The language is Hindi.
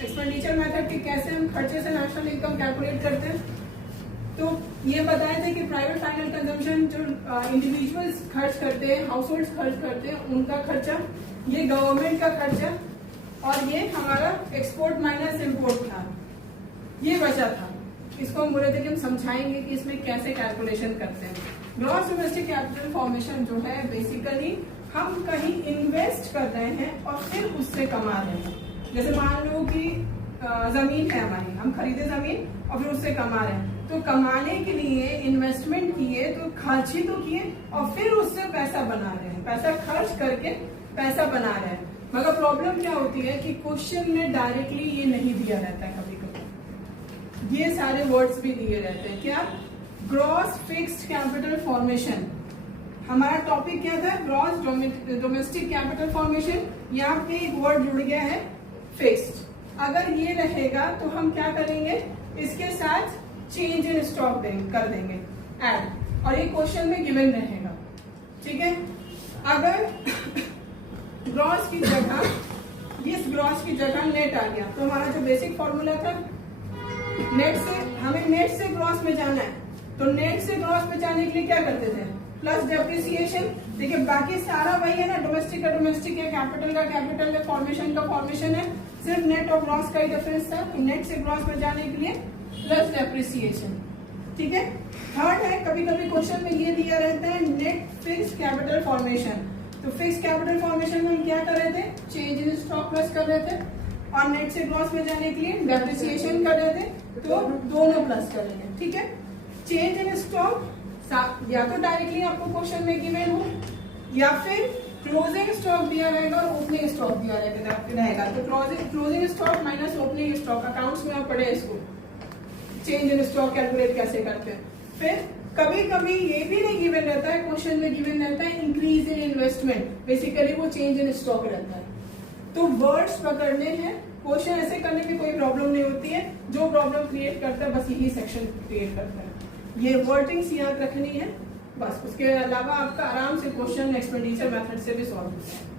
एक्सपेंडिचर मेथड कि कैसे हम खर्चे से नेशनल इनकम कैलकुलेट करते हैं। तो ये बताए थे कि प्राइवेट फाइनल कंजम्पशन जो इंडिविजुअल्स खर्च करते हैं, हाउस होल्ड खर्च करते हैं, उनका खर्चा, ये गवर्नमेंट का खर्चा, और ये हमारा एक्सपोर्ट माइनस इम्पोर्ट था, ये बचा था। इसको हम बोले थे कि हम समझाएंगे कि इसमें कैसे कैलकुलेशन करते हैं। ग्रॉस डोमेस्टिक कैपिटल फॉर्मेशन जो है बेसिकली हम कहीं इन्वेस्ट कर रहे हैं और फिर उससे कमा रहे हैं। जैसे मान लो कि जमीन है हमारी, हम खरीदे जमीन और फिर उससे कमा रहे हैं, तो कमाने के लिए इन्वेस्टमेंट किए, तो खर्च ही तो किए और फिर उससे पैसा बना रहे हैं, पैसा खर्च करके पैसा बना रहे हैं। मगर प्रॉब्लम क्या होती है कि क्वेश्चन में डायरेक्टली ये नहीं दिया रहता है, कभी कभी ये सारे वर्ड्स भी दिए रहते हैं। क्या? Gross fixed capital formation. हमारा टॉपिक क्या था? Gross domestic capital formation. यहाँ पे एक वर्ड जुड़ गया है फिक्स्ड। अगर ये रहेगा तो हम क्या करेंगे, इसके साथ चेंज इन स्टॉक कर देंगे ऐड, और ये क्वेश्चन में गिवन रहेगा। ठीक है, अगर ग्रॉस की जगह, इस ग्रॉस की जगह नेट आ गया, तो हमारा जो बेसिक फॉर्मूला था नेट से, हमें नेट से ग्रॉस में जाना है, तो नेट से ग्रॉस में जाने के लिए क्या करते थे? Plus depreciation. देखिए बाकी सारा वही है ना, डोमेस्टिक का डोमेस्टिक है, कैपिटल का कैपिटल है, फॉर्मेशन का फॉर्मेशन है, सिर्फ नेट और ग्रॉस का ही डिफरेंस था। तो नेट से ग्रॉस में जाने के लिए प्लस डेप्रिसिएशन। ठीक है, थर्ड है, कभी कभी क्वेश्चन में ये दिया रहता है नेट फिक्स्ड कैपिटल फॉर्मेशन। तो फिक्स्ड कैपिटल फॉर्मेशन में हम क्या कर रहे थे? चेंज इन स्टॉक प्लस कर रहे थे, और नेट से ग्रॉस में जाने के लिए डेप्रिसिएशन कर रहे थे, तो दोनों प्लस करेंगे। ठीक है, चेंज इन स्टॉक या तो डायरेक्टली आपको क्वेश्चन में गिवन हो, या फिर क्लोजिंग स्टॉक दिया रहेगा और ओपनिंग स्टॉक दिया रहेगा। तो closing stock minus opening stock, accounts में आप पढ़े इसको, चेंज इन स्टॉक कैलकुलेट कैसे करते हैं। फिर कभी कभी ये भी नहीं गिवन रहता है, क्वेश्चन में गिवन रहता है इंक्रीज इन इन्वेस्टमेंट, बेसिकली वो चेंज इन स्टॉक रहता है। तो वर्ड्स पकड़ने हैं, क्वेश्चन ऐसे करने में कोई प्रॉब्लम नहीं होती है। जो प्रॉब्लम क्रिएट करता है बस यही सेक्शन क्रिएट करता है। ये वर्डिंग्स याद रखनी है बस, उसके अलावा आपका आराम से क्वेश्चन एक्सपेंडिचर मेथड से भी सॉल्व होता है।